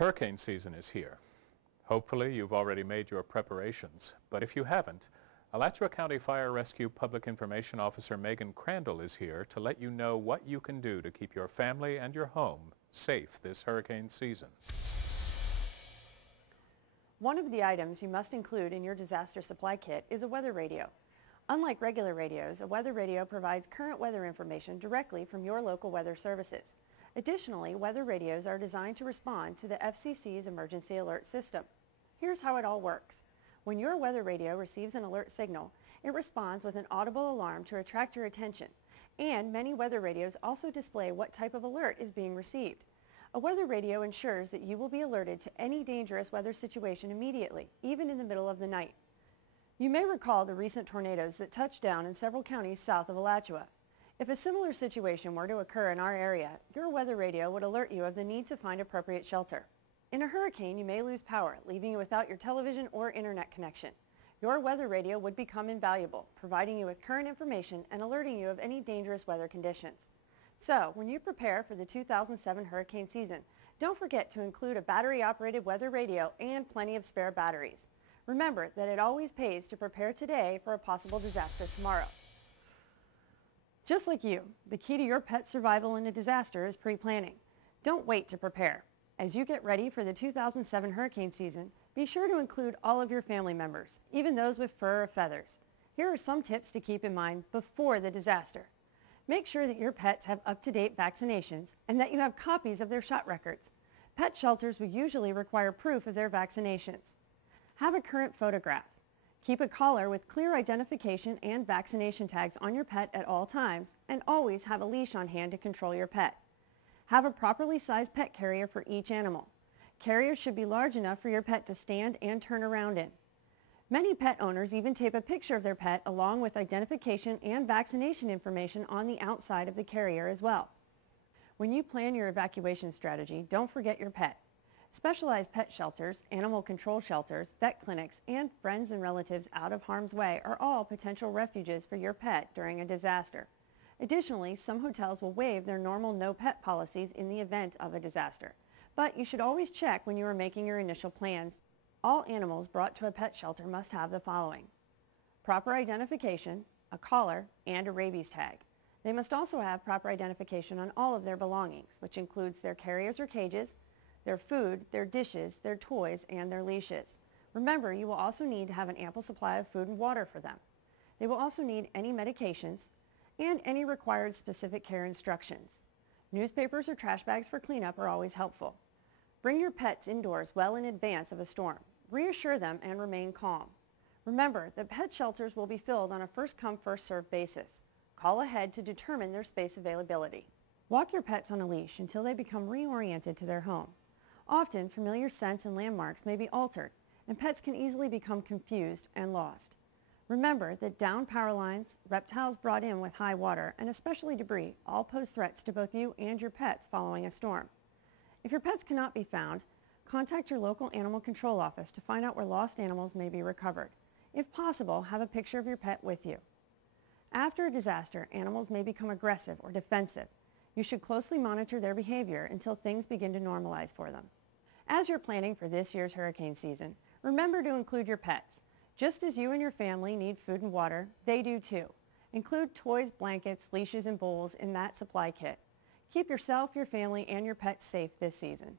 Hurricane season is here. Hopefully you've already made your preparations, but if you haven't, Alachua County Fire Rescue Public Information Officer Megan Crandall is here to let you know what you can do to keep your family and your home safe this hurricane season. One of the items you must include in your disaster supply kit is a weather radio. Unlike regular radios, a weather radio provides current weather information directly from your local weather services. Additionally, weather radios are designed to respond to the FCC's emergency alert system. Here's how it all works. When your weather radio receives an alert signal, it responds with an audible alarm to attract your attention, and many weather radios also display what type of alert is being received. A weather radio ensures that you will be alerted to any dangerous weather situation immediately, even in the middle of the night. You may recall the recent tornadoes that touched down in several counties south of Alachua. If a similar situation were to occur in our area, your weather radio would alert you of the need to find appropriate shelter. In a hurricane, you may lose power, leaving you without your television or internet connection. Your weather radio would become invaluable, providing you with current information and alerting you of any dangerous weather conditions. So, when you prepare for the 2007 hurricane season, don't forget to include a battery-operated weather radio and plenty of spare batteries. Remember that it always pays to prepare today for a possible disaster tomorrow. Just like you, the key to your pet's survival in a disaster is pre-planning. Don't wait to prepare. As you get ready for the 2007 hurricane season, be sure to include all of your family members, even those with fur or feathers. Here are some tips to keep in mind before the disaster. Make sure that your pets have up-to-date vaccinations and that you have copies of their shot records. Pet shelters will usually require proof of their vaccinations. Have a current photograph. Keep a collar with clear identification and vaccination tags on your pet at all times, and always have a leash on hand to control your pet. Have a properly sized pet carrier for each animal. Carriers should be large enough for your pet to stand and turn around in. Many pet owners even tape a picture of their pet along with identification and vaccination information on the outside of the carrier as well. When you plan your evacuation strategy, don't forget your pet. Specialized pet shelters, animal control shelters, vet clinics, and friends and relatives out of harm's way are all potential refuges for your pet during a disaster. Additionally, some hotels will waive their normal no-pet policies in the event of a disaster. But you should always check when you are making your initial plans. All animals brought to a pet shelter must have the following: proper identification, a collar, and a rabies tag. They must also have proper identification on all of their belongings, which includes their carriers or cages, their food, their dishes, their toys, and their leashes. Remember, you will also need to have an ample supply of food and water for them. They will also need any medications and any required specific care instructions. Newspapers or trash bags for cleanup are always helpful. Bring your pets indoors well in advance of a storm. Reassure them and remain calm. Remember that pet shelters will be filled on a first-come, first-served basis. Call ahead to determine their space availability. Walk your pets on a leash until they become reoriented to their home. Often, familiar scents and landmarks may be altered, and pets can easily become confused and lost. Remember that downed power lines, reptiles brought in with high water, and especially debris all pose threats to both you and your pets following a storm. If your pets cannot be found, contact your local animal control office to find out where lost animals may be recovered. If possible, have a picture of your pet with you. After a disaster, animals may become aggressive or defensive. You should closely monitor their behavior until things begin to normalize for them. As you're planning for this year's hurricane season, remember to include your pets. Just as you and your family need food and water, they do too. Include toys, blankets, leashes, and bowls in that supply kit. Keep yourself, your family, and your pets safe this season.